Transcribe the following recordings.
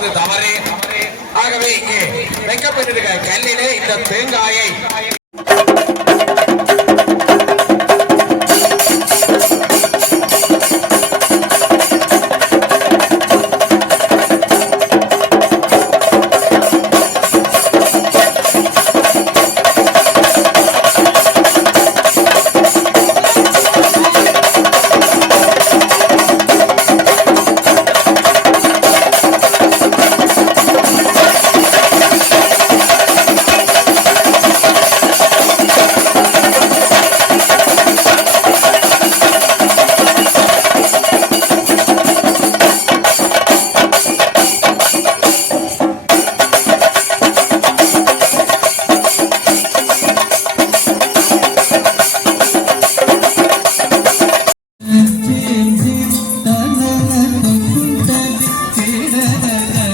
தேங்காய் தவறு. ஆகவே இங்கே வைக்கப்பட்டிருக்கிற கல்லிலே இந்த தேங்காயை Yeah.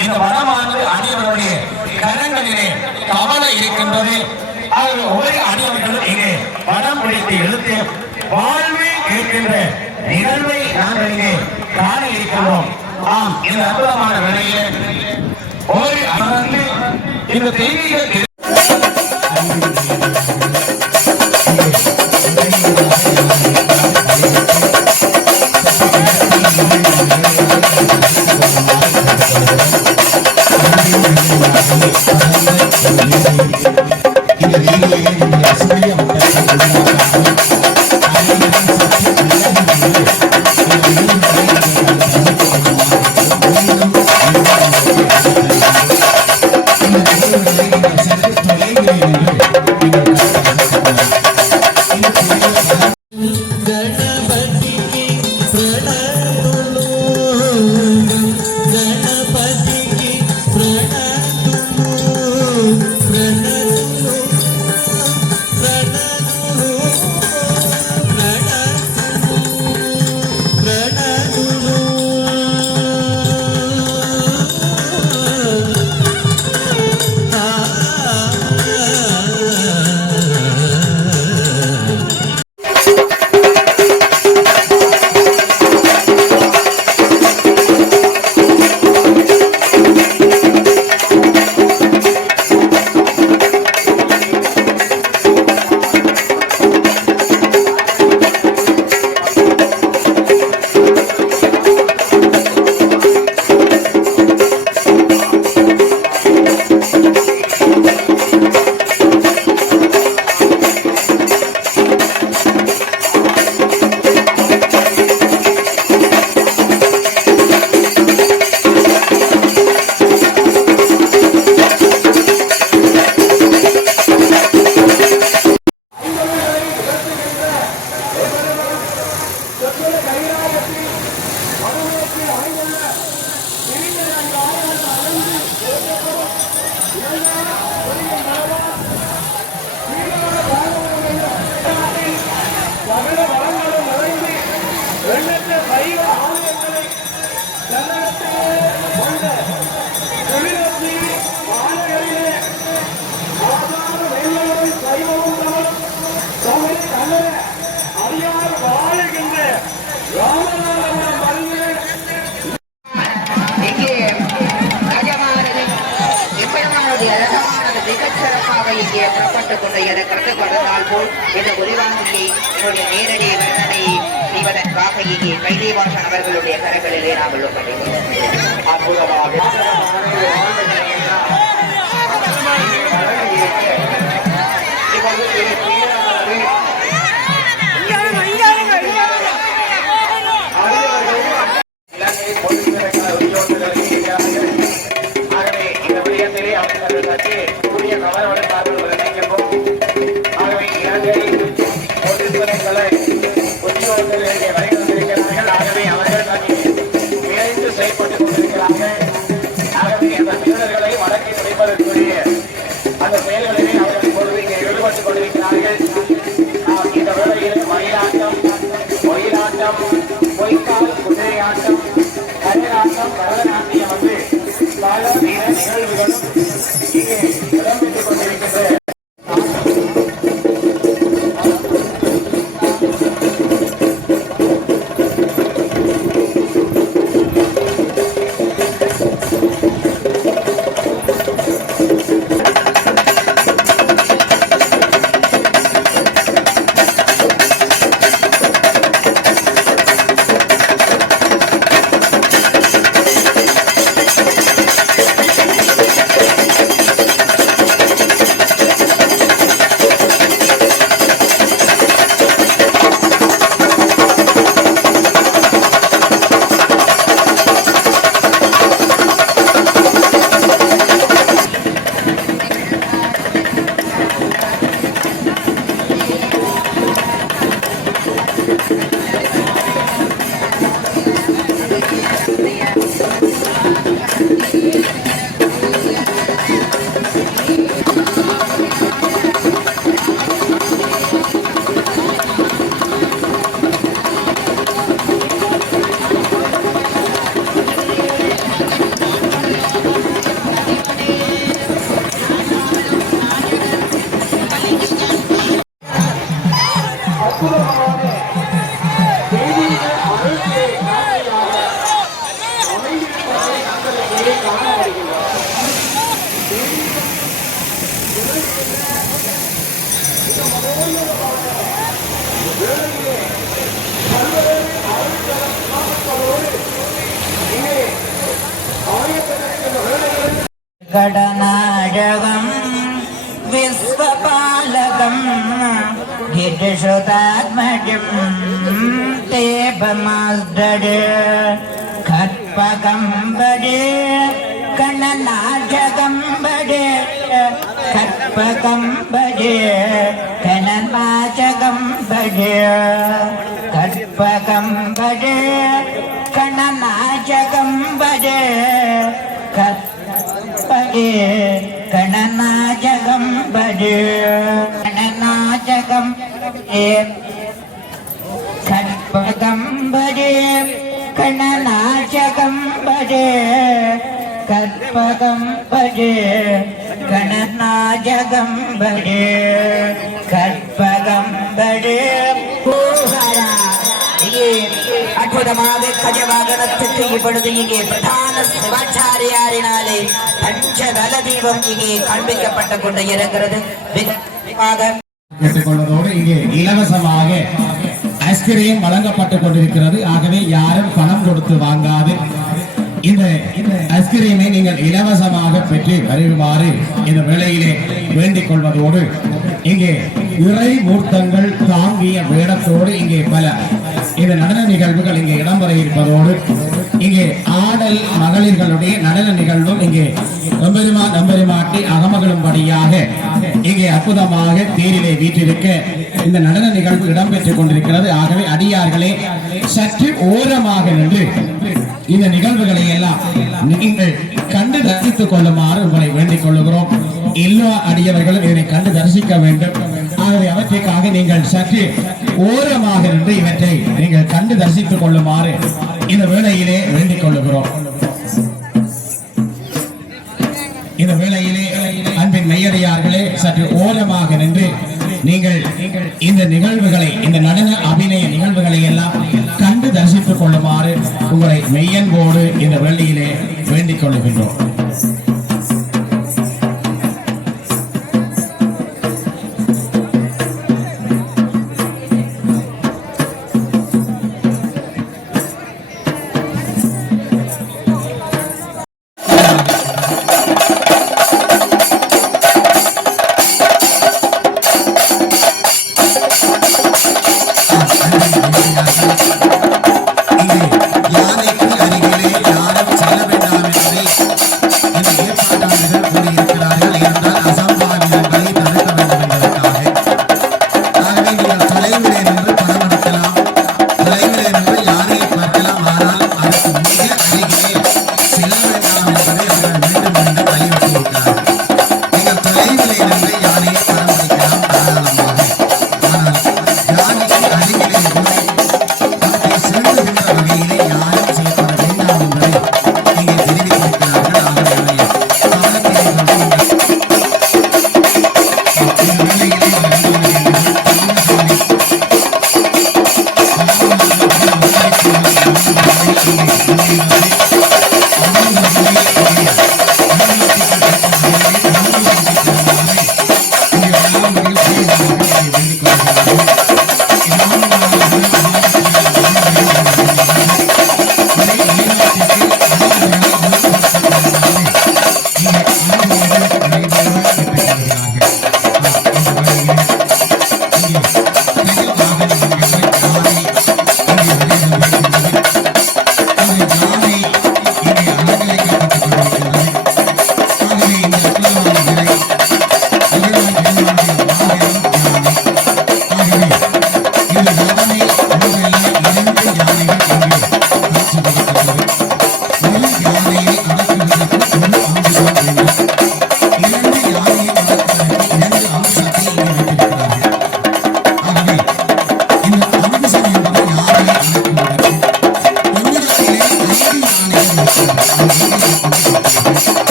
இந்த வனமானது அடியவருடைய கரங்களிலே கவலை இருக்கின்றது. ஆகவே ஒரே அடியவர்களும் இங்கே வனம் பிடித்து எழுத்து வாழ்வே கேட்கின்ற நிகழ்வை நாங்கள் இங்கே காண இருக்கின்றோம். ஆம் இந்த அற்புதமான வேலையிலே ஒரு அமர்ந்து இந்த தெய்வீக என கருதப்படுவதால் போல் இந்த உரிவாங்கியை என்னுடைய நேரடி வர்ணனையை செய்வதற்காக இங்கே கைதேவாசன் அவர்களுடைய கரங்களிலே நாங்கள் அற்புதமாக. விவரங்களை கொண்டு गणनायकं विश्वपालकं गिरिशुतात्मजं तेपमास्दड भजे बडे गणनायकं बडे खत्पकं बडे படு கணநாயகம் ஏ கற்பகம் படு கணநாயகம் படு கற்பகம் படு கற்பகம்பகே கணநாயகம்பகே கற்பகம்பகே. அற்புதமாக கஜவாகனத்துக்கு இப்பொழுது இங்கே பிரதான சிவாச்சாரியாரினாலே பஞ்சதல தீபம் இங்கே காண்பிக்கப்பட்டுக் கொண்டு இருக்கிறது. இங்கே இலவசமாக ஐஸ்கிரீம் வழங்கப்பட்டுக் கொண்டிருக்கிறது. ஆகவே யாரும் பணம் கொடுத்து வாங்காது. இந்த ஐஸ்கிரீமை நீங்கள் இலவசமாக பெற்று வருமாறு இந்த வேளையிலே வேண்டிக் கொள்வதோடு இங்கே இறை மூர்த்தங்கள் தாங்கிய வேடத்தோடு இங்கே பல இந்த நடன நிகழ்வுகள் இங்கே இடம்பெற இருப்பதோடு இங்கே ஆடல் மகளிர்களுடைய நடன நிகழ்வும் இங்கே நம்பெருமா நம்பெருமாட்டி அகமகளும்படியாக இங்கே அற்புதமாக தேரிலே வீற்றிருக்க இந்த நடன நிகழ்வு இடம்பெற்றுக் கொண்டிருக்கிறது. ஆகவே அடியார்களே சற்று ஓரமாக நின்று இந்த நிகழ்வுகளை எல்லாம் நீங்கள் கண்டு தரிசித்துக் கொள்ளுமாறு உங்களை வேண்டிக் கொள்ளுகிறோம். எல்லா அடியவர்களும் இதனை கண்டு தரிசிக்க வேண்டும். ஆகவே அவற்றிற்காக நீங்கள் சற்று ஓரமாக நின்று இவற்றை நீங்கள் கண்டு தரிசித்துக் கொள்ளுமாறு இந்த வேளையிலே வேண்டிக் கொள்ளுகிறோம். இந்த வேளையிலே அன்பின் மெய்யடியார்களே சற்று ஓரமாக நின்று நீங்கள் இந்த நிகழ்வுகளை இந்த நடன அபிநய நிகழ்வுகளை எல்லாம் தரிசித்துக் கொள்ளுமாறு உங்களை மெய்யன்போடு இந்த வேளையிலே வேண்டிக் கொள்ளுகின்றோம்.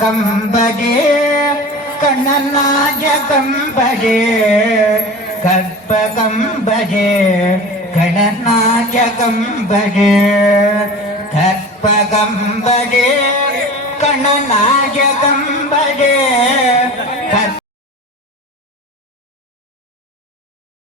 ಕಂಬಗೆ ಕಣ್ಣನಾಜ ಕಂಬಗೆ ಕಲ್ಪ ಕಂಬಗೆ ಕಣನಾಜ ಕಂಬಗೆ ಕಲ್ಪ ಕಂಬಗೆ ಕಣನಾಜ ಕಂಬಗೆ.